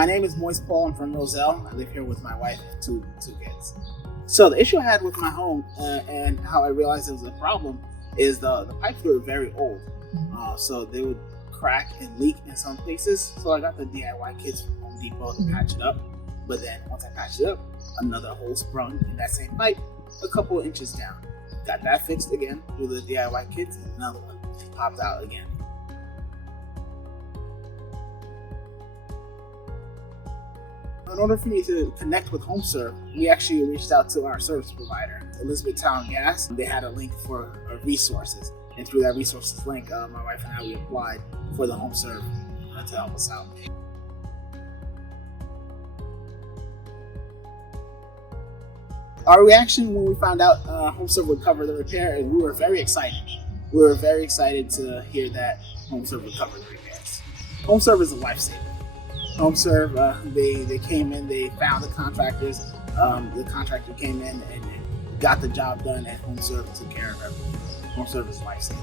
My name is Moise I'm from Roselle. I live here with my wife and two kids. So the issue I had with my home and how I realized it was a problem is the pipes were very old. So they would crack and leak in some places. So I got the DIY kits from Home Depot to patch it up. But then once I patched it up, another hole sprung in that same pipe a couple of inches down. Got that fixed again through the DIY kits, and another one popped out again. In order for me to connect with HomeServe, we actually reached out to our service provider, Elizabethtown Gas. They had a link for resources, and through that resources link, my wife and I, we applied for the HomeServe to help us out. Our reaction when we found out HomeServe would cover the repair is we were very excited. We were very excited to hear that HomeServe would cover the repairs. HomeServe is a lifesaver. HomeServe, they came in, they found the contractors. The contractor came in and got the job done, and HomeServe took care of everything. HomeServe is a lifesaver.